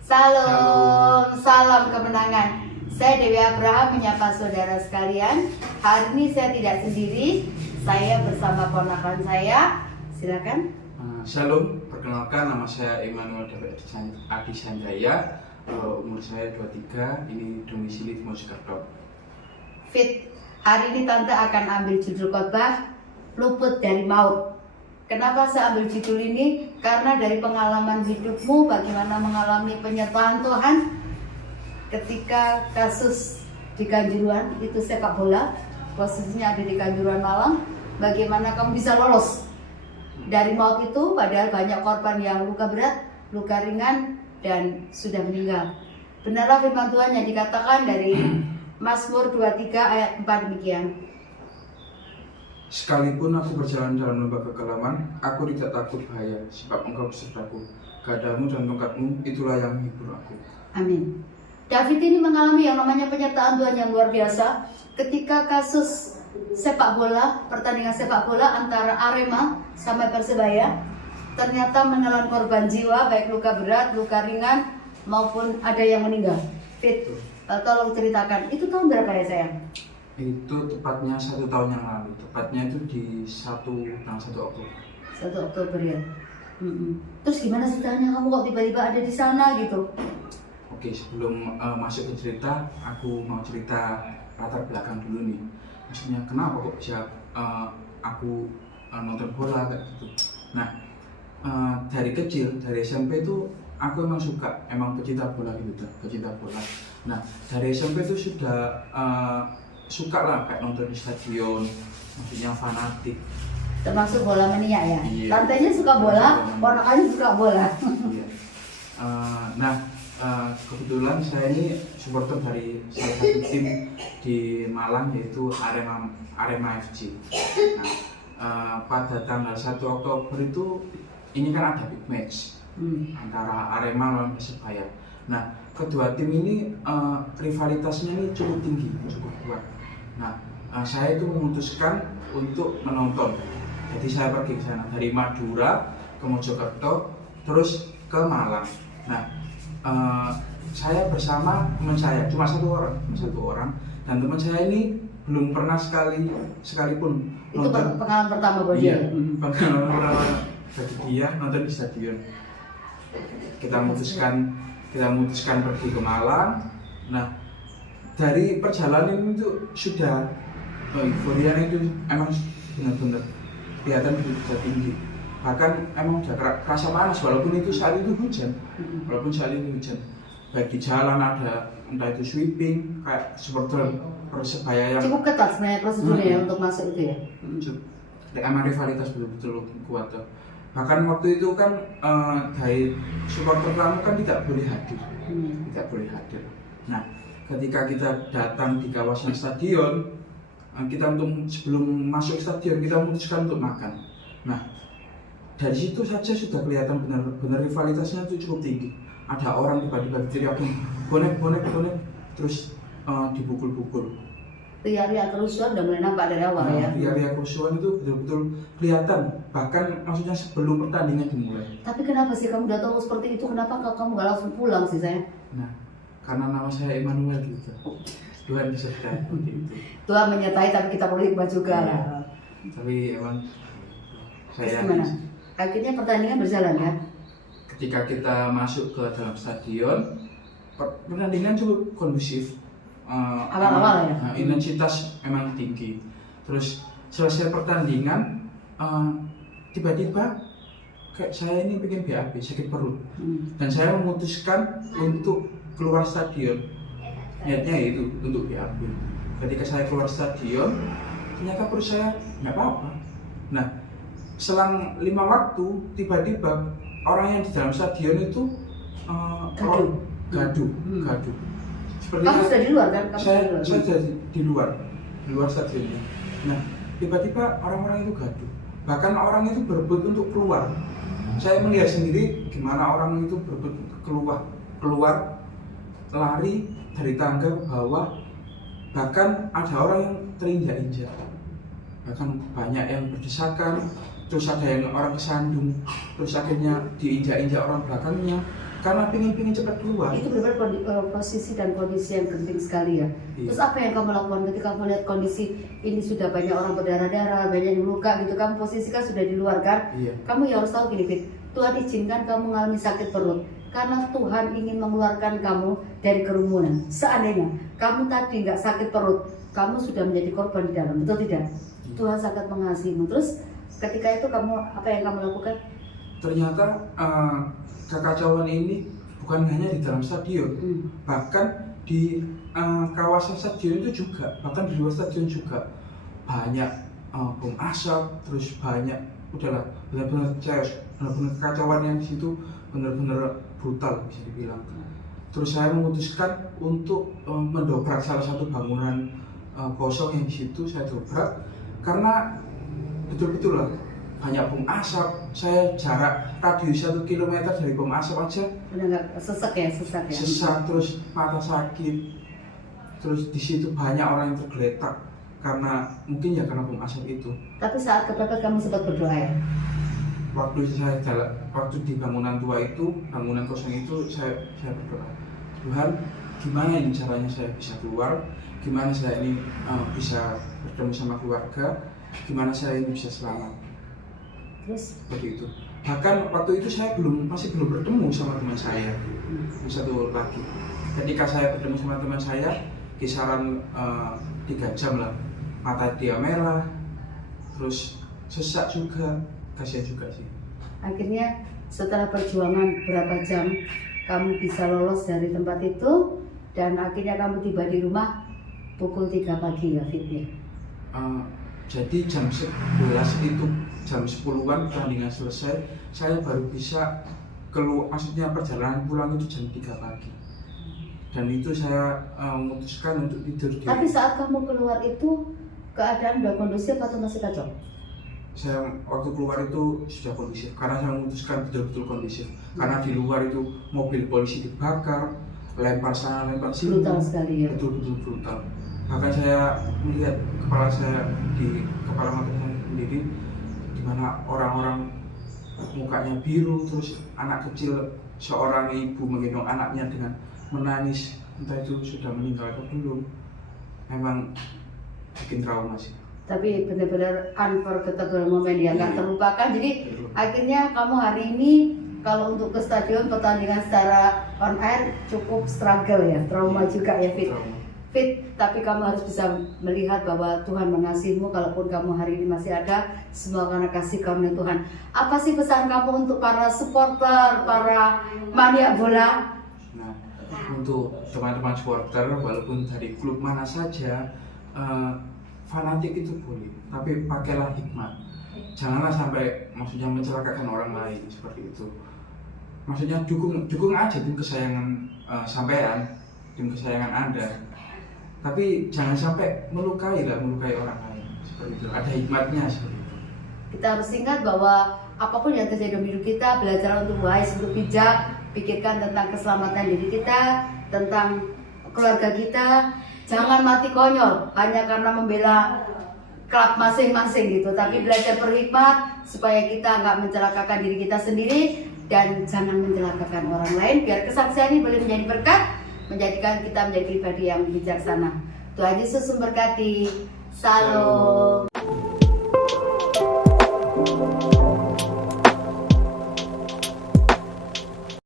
Salam, salam kemenangan. Saya Dewi Abraham menyapa saudara sekalian. Hari ini saya tidak sendiri, saya bersama ponakan saya. Silakan. Shalom, perkenalkan nama saya Emmanuel David Adi Sanjaya. Umur saya 23, ini domisili di Mojokerto. Fit, hari ini Tante akan ambil judul khotbah Luput dari Maut. Kenapa saya ambil judul ini? Karena dari pengalaman hidupmu, bagaimana mengalami penyertaan Tuhan ketika kasus di Kanjuruhan, itu sepak bola, posisinya ada di Kanjuruhan Malang. Bagaimana kamu bisa lolos dari maut itu, padahal banyak korban yang luka berat, luka ringan, dan sudah meninggal. Benarlah firman Tuhan yang dikatakan dari Mazmur 23 ayat 4 demikian. Sekalipun aku berjalan dalam lembah kekelaman, aku tidak takut bahaya, sebab engkau besertaku. Gadamu dan tongkatmu, itulah yang menghibur aku. Amin. David ini mengalami yang namanya penyertaan Tuhan yang luar biasa ketika kasus sepak bola, pertandingan sepak bola antara Arema sama Persebaya, ternyata menelan korban jiwa, baik luka berat, luka ringan, maupun ada yang meninggal. Fit, tolong ceritakan, itu tahun berapa ya sayang? Itu tepatnya 1 tahun yang lalu, tepatnya itu di 1 Oktober. 1 Oktober ya. Terus gimana ceritanya kamu kok tiba-tiba ada di sana gitu? Oke, sebelum masuk ke cerita, aku mau cerita latar belakang dulu nih. Maksudnya kenapa kok bisa aku nonton bola kayak gitu. Nah, dari kecil, dari SMP itu aku emang suka, emang pecinta bola gitu, pecinta bola. Nah, dari SMP itu sudah suka lah kayak nonton di stadion, maksudnya fanatik. Termasuk bola mania ya? Iya. Tantenya suka bola, ponakannya suka bola. Iya. Kebetulan saya ini supporter dari salah satu tim di Malang, yaitu Arema FC. Nah, pada tanggal 1 Oktober itu ini kan ada big match antara Arema lawan Persebaya. Nah, kedua tim ini rivalitasnya ini cukup tinggi, cukup kuat. Nah, saya itu memutuskan untuk menonton. Jadi saya pergi ke sana dari Madura ke Mojokerto, terus ke Malang. Nah, saya bersama teman saya, cuma satu orang, dan teman saya ini belum pernah sekalipun itu nonton. pengalaman pertama buat Iya, dia. pengalaman pertama bagi dia nonton di stadion. Kita memutuskan pergi ke Malang. Nah, dari perjalanan itu sudah euforianya itu emang benar-benar kelihatan sudah tinggi. Bahkan emang udah kerasa panas walaupun saat itu hujan. Baik di jalan ada entah itu sweeping kayak supporter Persebaya yang Cukup ketat sebenarnya prosedurnya ya untuk masuk itu ya. emang rivalitas betul-betul kuat tuh. Bahkan waktu itu kan dari supporter tamu kan tidak boleh hadir. Nah, ketika kita datang di kawasan stadion, kita sebelum masuk stadion kita memutuskan untuk makan. Nah, dari situ saja sudah kelihatan benar-benar rivalitasnya itu cukup tinggi. Ada orang tiba-tiba teriakin bonek, terus dipukul-pukul. Ria-ria kerusuhan udah mulai nampak dari awal ya. Ria-ria kerusuhan itu betul-betul kelihatan, bahkan maksudnya sebelum pertandingan dimulai. Tapi kenapa sih kamu udah tahu seperti itu, kenapa kamu gak langsung pulang sih sayang? Nah, karena nama saya Emmanuel gitu. Tuhan disertai gitu. Tuhan menyertai tapi kita perlu hikmah juga lah. Tapi emang saya gimana? Akhirnya pertandingan berjalan kan? Ketika kita masuk ke dalam stadion, pertandingan cukup kondusif. Awal-awal ya? Intensitas memang tinggi. Terus selesai pertandingan, tiba-tiba kayak saya ini bikin BAB, sakit perut. Dan saya memutuskan untuk keluar stadion. Niatnya itu untuk BAB. Ketika saya keluar stadion, ternyata perut saya nggak apa-apa. Nah, selang 5 waktu, tiba-tiba orang yang di dalam stadion itu gaduh. Kamu sudah di luar kan? Saya sudah di luar stadionnya. Nah, tiba-tiba orang-orang itu gaduh. Bahkan orang itu berebut untuk keluar. Saya melihat sendiri gimana orang itu berebut keluar, lari dari tangga ke bawah. Bahkan ada orang yang terinjak-injak. bahkan banyak yang berdesakan, terus ada yang orang kesandung, terus akhirnya diinjak-injak orang belakangnya karena pingin cepat keluar. Itu benar-benar posisi dan kondisi yang genting sekali ya. Iya. Terus apa yang kamu lakukan ketika melihat kondisi ini sudah banyak orang berdarah-darah, banyak yang luka gitu, kamu posisi kan sudah di luar kan? Iya. Kamu ya harus tahu gini, Fit, Tuhan izinkan kamu mengalami sakit perut karena Tuhan ingin mengeluarkan kamu dari kerumunan. Seandainya kamu tadi nggak sakit perut, kamu sudah menjadi korban di dalam, betul tidak? Tuhan sangat mengasihimu. Terus ketika itu kamu apa yang kamu lakukan? Ternyata kekacauan ini bukan hanya di dalam stadion, bahkan di kawasan stadion itu juga, bahkan di luar stadion juga banyak bom asap, terus banyak udahlah benar-benar chaos, benar-benar kekacauan yang di situ benar-benar brutal bisa dibilang. Terus saya memutuskan untuk mendobrak salah satu bangunan kosong yang di situ. Saya dobrak karena betul-betul lah banyak bom asap. Saya jarak radius 1 km dari bom asap aja Udah nggak sesak ya? sesak, terus mata sakit, terus di situ banyak orang yang tergeletak karena mungkin ya karena bom asap itu. Tapi saat kepepet kamu sempat berdoa ya? Waktu di bangunan tua itu, bangunan kosong itu, saya berdoa, Tuhan, gimana ini caranya saya bisa keluar, gimana saya ini bisa bertemu sama keluarga, gimana saya ini bisa selamat. Terus? Seperti itu. Bahkan waktu itu saya masih belum bertemu sama teman saya. Satu lagi, ketika saya bertemu sama teman saya, kisaran 3 jam lah, mata dia merah, terus sesak juga, kasihan juga sih. Akhirnya setelah perjuangan berapa jam kamu bisa lolos dari tempat itu, dan akhirnya kamu tiba di rumah pukul 3 pagi ya, Fit ya? Jadi jam 11 itu, jam 10-an pertandingan selesai, saya baru bisa keluar, maksudnya perjalanan pulang itu jam 3 pagi. Dan itu saya memutuskan untuk tidur di... Tapi saat kamu keluar itu keadaan udah kondusif atau masih kacau? Saya waktu keluar itu sudah kondusif, karena saya memutuskan betul-betul kondusif. Karena di luar itu mobil polisi dibakar, lempar sana lempar sini. Brutal sekali ya? Betul-betul brutal. Bahkan saya melihat kepala saya di kepala mata saya sendiri, di mana orang-orang mukanya biru, terus anak kecil, seorang ibu menggendong anaknya dengan menangis, entah itu sudah meninggal atau belum. Memang bikin trauma sih. Tapi benar-benar unforgettable moment yang nggak terlupakan. Jadi akhirnya kamu hari ini kalau untuk ke stadion pertandingan secara on air cukup struggle ya, trauma juga ya, Fit. Fit, tapi kamu harus bisa melihat bahwa Tuhan mengasihimu. Kalaupun kamu hari ini masih ada, semua karena kasih karunia Tuhan. Apa sih pesan kamu untuk para supporter, para mania bola? Nah, untuk teman-teman supporter, walaupun dari klub mana saja, fanatik itu boleh, tapi pakailah hikmat. Janganlah sampai maksudnya mencelakakan orang lain seperti itu. Maksudnya dukung aja tim kesayangan sampean, tim kesayangan Anda. Tapi jangan sampai melukai orang lain seperti itu. Ada hikmatnya seperti itu. Kita harus ingat bahwa apapun yang terjadi dalam hidup kita, belajar untuk wise, untuk bijak, pikirkan tentang keselamatan diri kita, tentang keluarga kita. Jangan mati konyol hanya karena membela klub masing-masing gitu, tapi belajar berhikmat supaya kita nggak mencelakakan diri kita sendiri dan jangan mencelakakan orang lain, biar kesaksian ini boleh menjadi berkat, menjadikan kita menjadi pribadi yang bijaksana. Tuhan Yesus memberkati. Salam.